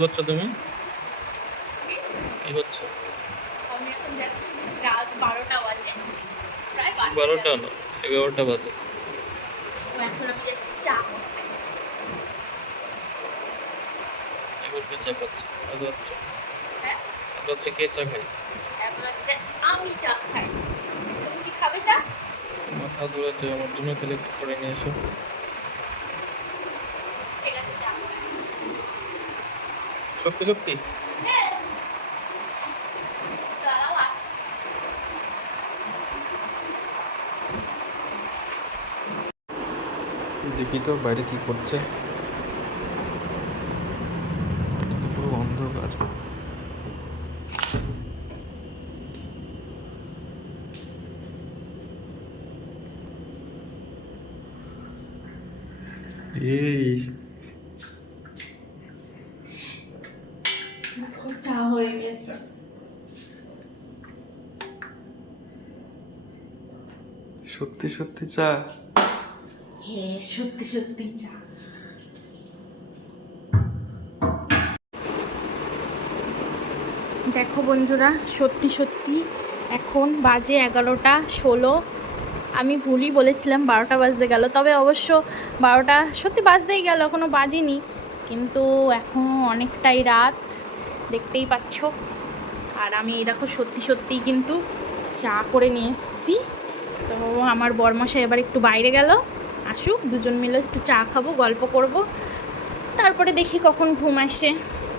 করছ তুমি? কি করছ আমি এখন যাচ্ছি রাত বারোটা বাজে প্রায় বারোটা। না এগারোটা বাজে। এখন আমি যাচ্ছি চা। এখন কে চা খাচ্ছে? এত রাত্রে হ্যাঁ? এত রাত্রে কে চা খায়? এখন আমি চা খাই। তুমি কি খাবে চা? মাথা ধরেছে আমার জন্য তাহলে করে নিয়ে এসো ঠিক আছে চা করে সত্যি সত্যি। দেখি তো বাইরে কি করছে। পুরো অন্ধকার। এই চা হয়ে গেছে। সত্যি সত্যি চা? হ্যাঁ সত্যি সত্যি চা। দেখো বন্ধুরা সত্যি সত্যি এখন বাজে এগারোটা ষোলো। আমি ভুলই বলেছিলাম বারোটা বাজতে গেল তবে অবশ্য বারোটা সত্যি বাজতেই গেল এখনও বাজেনি। কিন্তু এখনও অনেকটাই রাত। দেখতেই পাচ্ছ। আর আমি, দেখো, সত্যি সত্যিই কিন্তু চা করে নিয়ে এসেছি। তো আমার বরমশাই এবার একটু বাইরে গেল। আসুক, দুজন মিলে একটু চা খাব, গল্প করব। তারপরে দেখি কখন ঘুম আসে,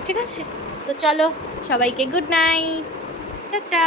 ঠিক আছে? তো চলো, সবাইকে গুড নাইট টাটা।